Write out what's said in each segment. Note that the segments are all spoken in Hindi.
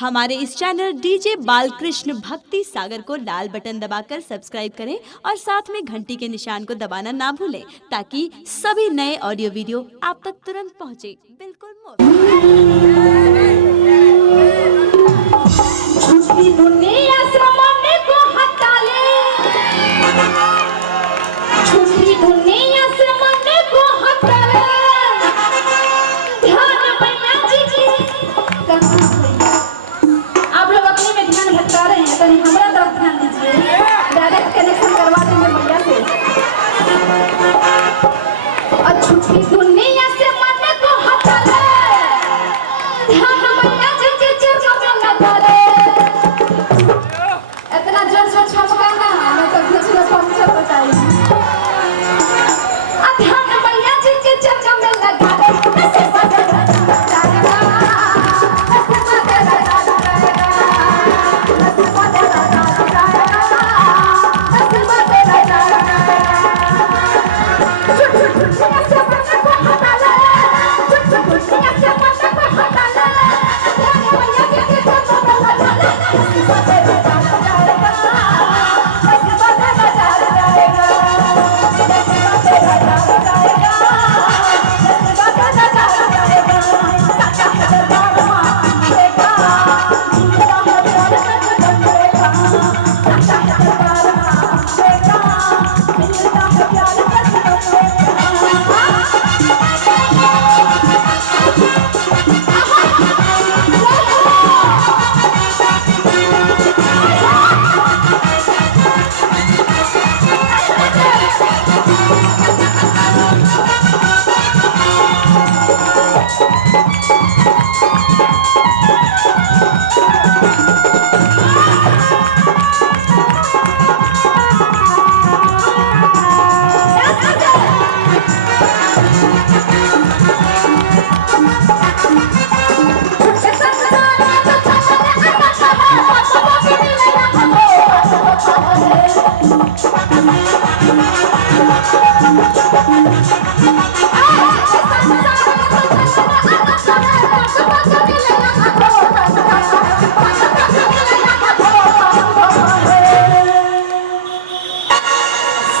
हमारे इस चैनल डीजे बालकृष्ण भक्ति सागर को लाल बटन दबाकर सब्सक्राइब करें और साथ में घंटी के निशान को दबाना ना भूलें ताकि सभी नए ऑडियो वीडियो आप तक तुरंत पहुंचे। बिल्कुल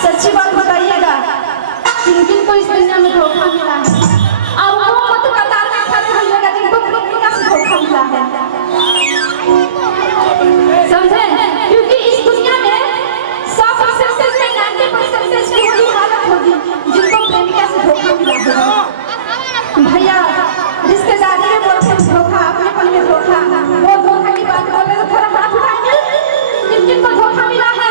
सच्ची बात बताइएगा, किन को इस दुनिया में धोखा मिला है? अब वो मत बताना था जिनको दुनिया से धोखा मिला है, समझे? क्योंकि इस दुनिया में 100% में 90% ऐसी होगी हालत होगी जिनको प्रेमिका से धोखा मिला है। भैया रिश्तेदारी में बोलते हैं धोखा, अपनेपन में धोखा, वो धोखा की बात बोले तो थोड़ा हाथ उठाएंगे। किनको धोखा मिला है?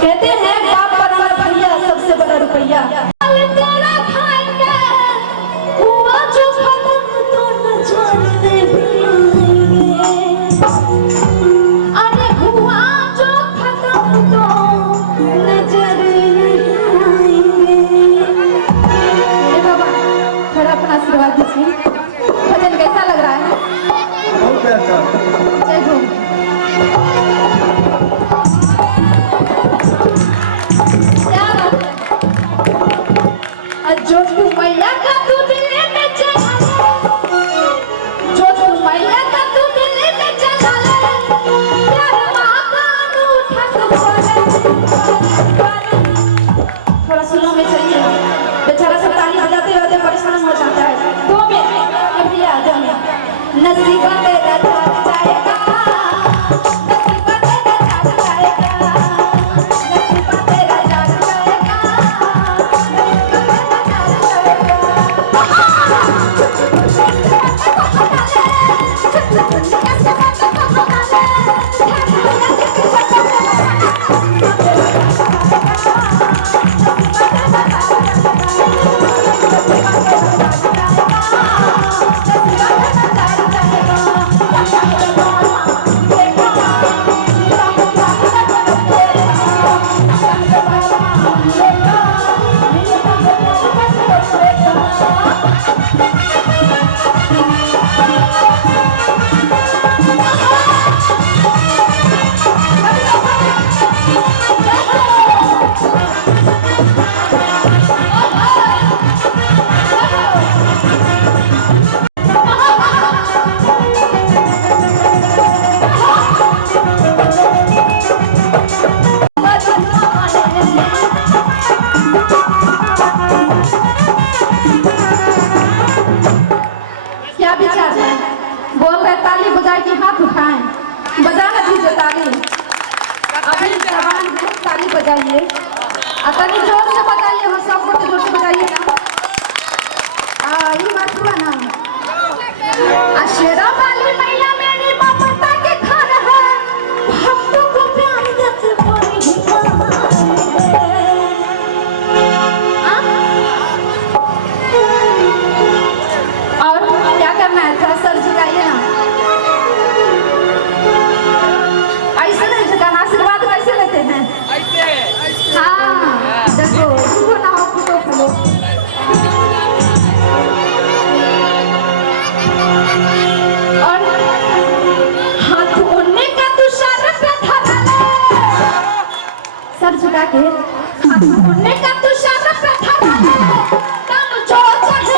कहते हैं बाप बराबर भैया सबसे बड़ा रुपया। भजन कैसा लग रहा है? बजाइए, अतनी जोर से बजाइए, हम सब लोग जोर से बजाइए ना। ये बात हुआ ना, शेरा वाली मैया मेरी ममता के घर है, भक्तों को प्यार देते बड़ी और क्या करना है, थोड़ा सर झुकाइए ना, ऐसे नहीं झुकाना, आशीर्वाद कैसे लेते हैं? हाँ देखो, देखो ना, फुटो फुलो और हाथ उन्ने का तुषार पे धरा ले, सर झुका के हाथ उन्ने का तुषार पे धरा ले, तब जो चाहे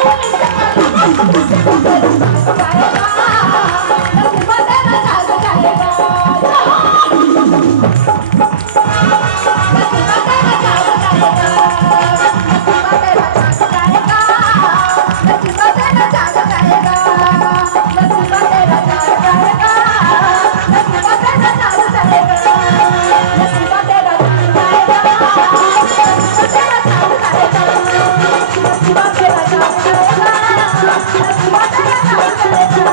What